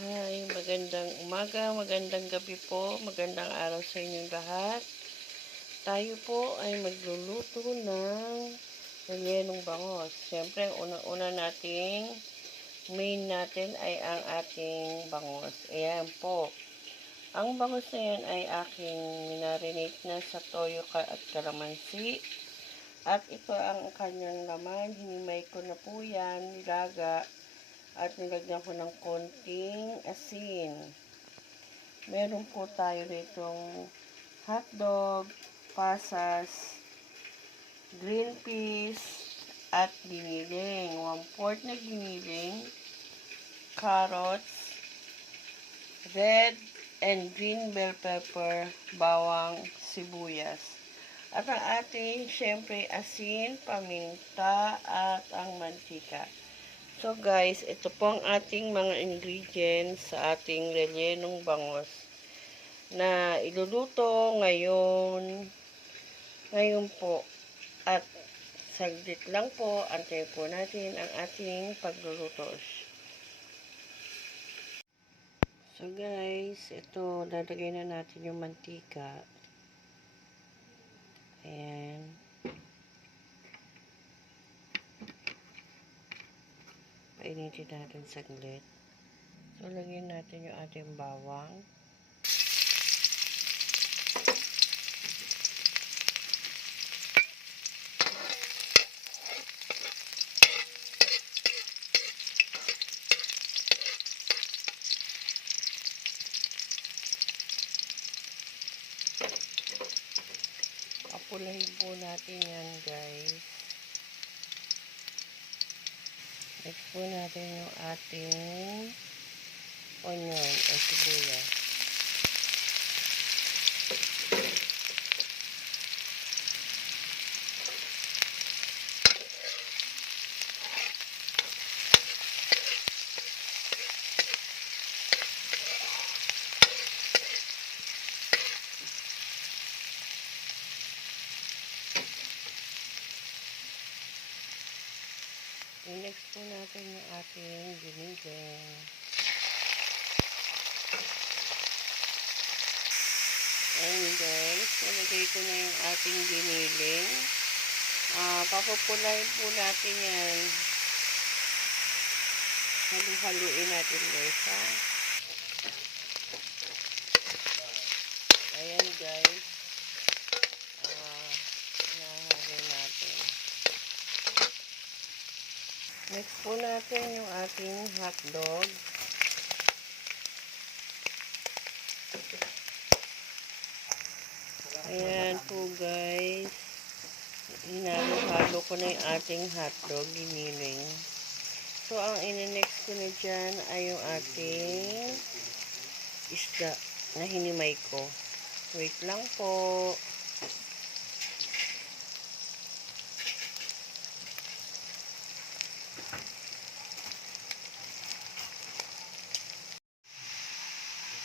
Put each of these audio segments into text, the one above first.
Hi, magandang umaga, magandang gabi po, magandang araw sa inyong lahat. Tayo po ay magluluto ng rellenong bangos. Siyempre, una nating main natin ay ang ating bangos. Ayan po. Ang bangos na yan ay aking minarinate na sa toyo at kalamansi. At ito ang kanyang laman. Hinimay ko na po yan, nilaga. At nilagyan ko ng konting asin. Meron po tayo ditong hotdog, pasas, green peas, at giniling. 1/4 na giniling, carrots, red and green bell pepper, bawang, sibuyas. At ang ating, syempre, asin, paminta, at ang mantika. So guys, ito po ang ating mga ingredients sa ating rellenong bangos na iluluto ngayon po. At saglit lang po, antayin po natin ang ating pagluluto. So guys, ito, lalagay na natin yung mantika. Ayan. Painitin natin saglit. So, lagyan natin yung ating bawang. Papulahin po natin yan, guys. Next po natin yung ating onion o sibuyas. Next po natin yung ating giniling. Ayan guys, nalagay ko na yung ating giniling. Papupulahin po natin yan. Halu-haluin natin guys, ha. Ayan guys. Nahalo natin. Next po natin yung ating hotdog. Ayan po guys. Hinalo-halo ko na yung ating hotdog, giniling. So, ang ine-next ko na dyan ay yung ating isda na hinimay ko. Wait lang po.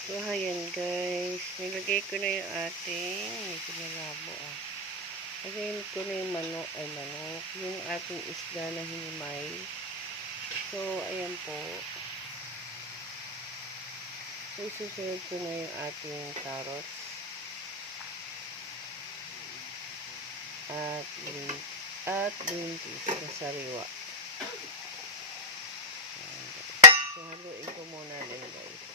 So, ayan guys. Nilagay ko na yung ating, medyo malabo Lagay ko na yung manok. Yung ating isda na hinimay. So, ayan po. So, isusunod ko na yung ating carrots. At green peas na sariwa. So, haluin ko muna din guys.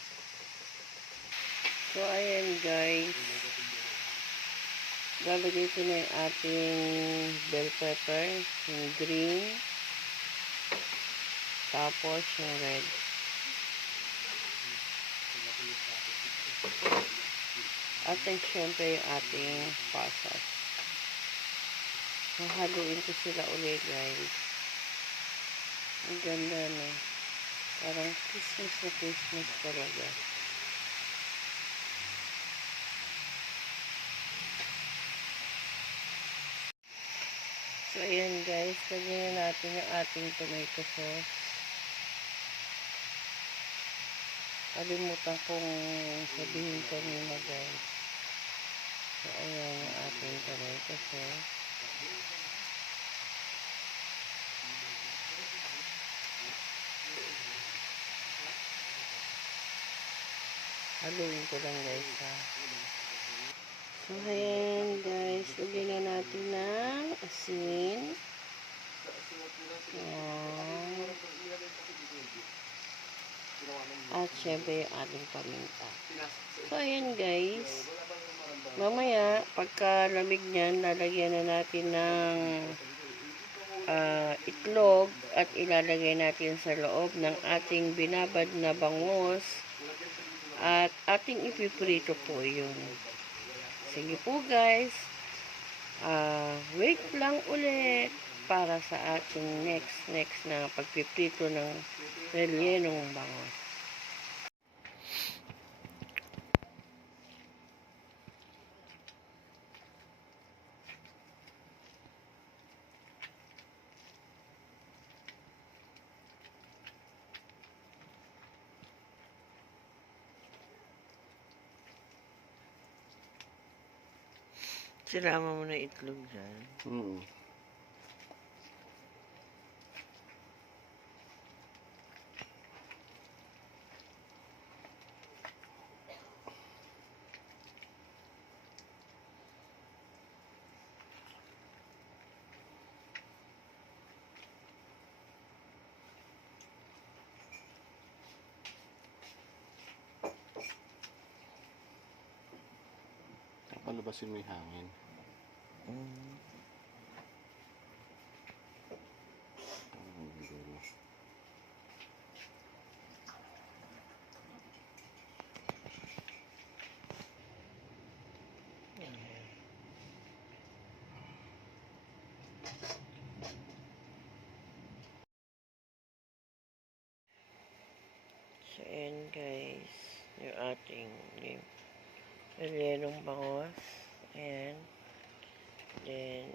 So, ayan guys. Lalagay ko na yung ating bell pepper, yung green, tapos yung red. At syempre yung ating pasas. Haluin ko sila ulit guys. Ang ganda na. Parang Christmas na Christmas talaga. So, ayan guys. Lagyan na natin yung ating tomato sauce. Kalimutan kong sabihin kanina guys. So, ayan yung ating tomato sauce. Haluin ko lang guys ha. So ayan guys, lagyan na natin ng asin. Ayan. At syempre yung ating paminta. So ayan guys, mamaya pagka lamig niyan, lalagyan na natin ng itlog at ilalagay natin sa loob ng ating binabad na bangus at ating ipiprito po yun. Sige po guys, wait lang ulit para sa ating next na pagpiprito ng rellenong bangus. Sinama mo na itlog dyan. Palubasin mo yung hangin. Dulo. So, ayan guys, yung ating rellenong bangus. Ayan. Then,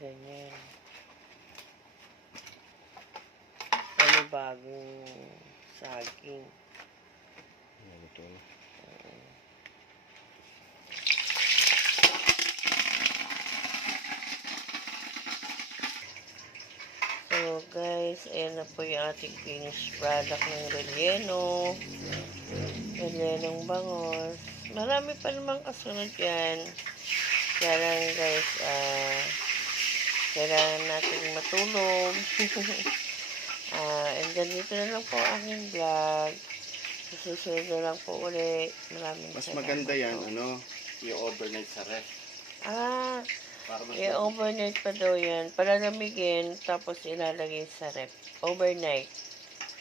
ganyan. Ano bagong saging. Ito. So guys, ayan na po yung ating finished product ng rellenong bangos. Marami pa namang kasunod yan. Kaya lang guys, kailangan natin matulog. And then dito na lang po ang aking vlog. Susunod na lang po ulit. Maraming Mas salamat maganda yan, po. yung overnight sa ref. Para mas Overnight pa daw yan. Palalamigin, tapos ilalagay sa ref. Overnight.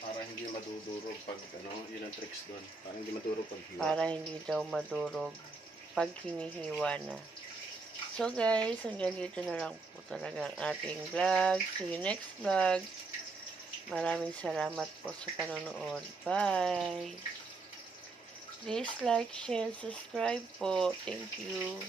para hindi madudurog pag yun ang tricks doon. Para hindi madurog pag hiwa. Para hindi daw madurog pag hinihiwa na. So guys, hanggang dito na lang po talaga ang ating vlog. See you next vlog. Maraming salamat po sa panonood. Bye! Please like, share, subscribe po. Thank you.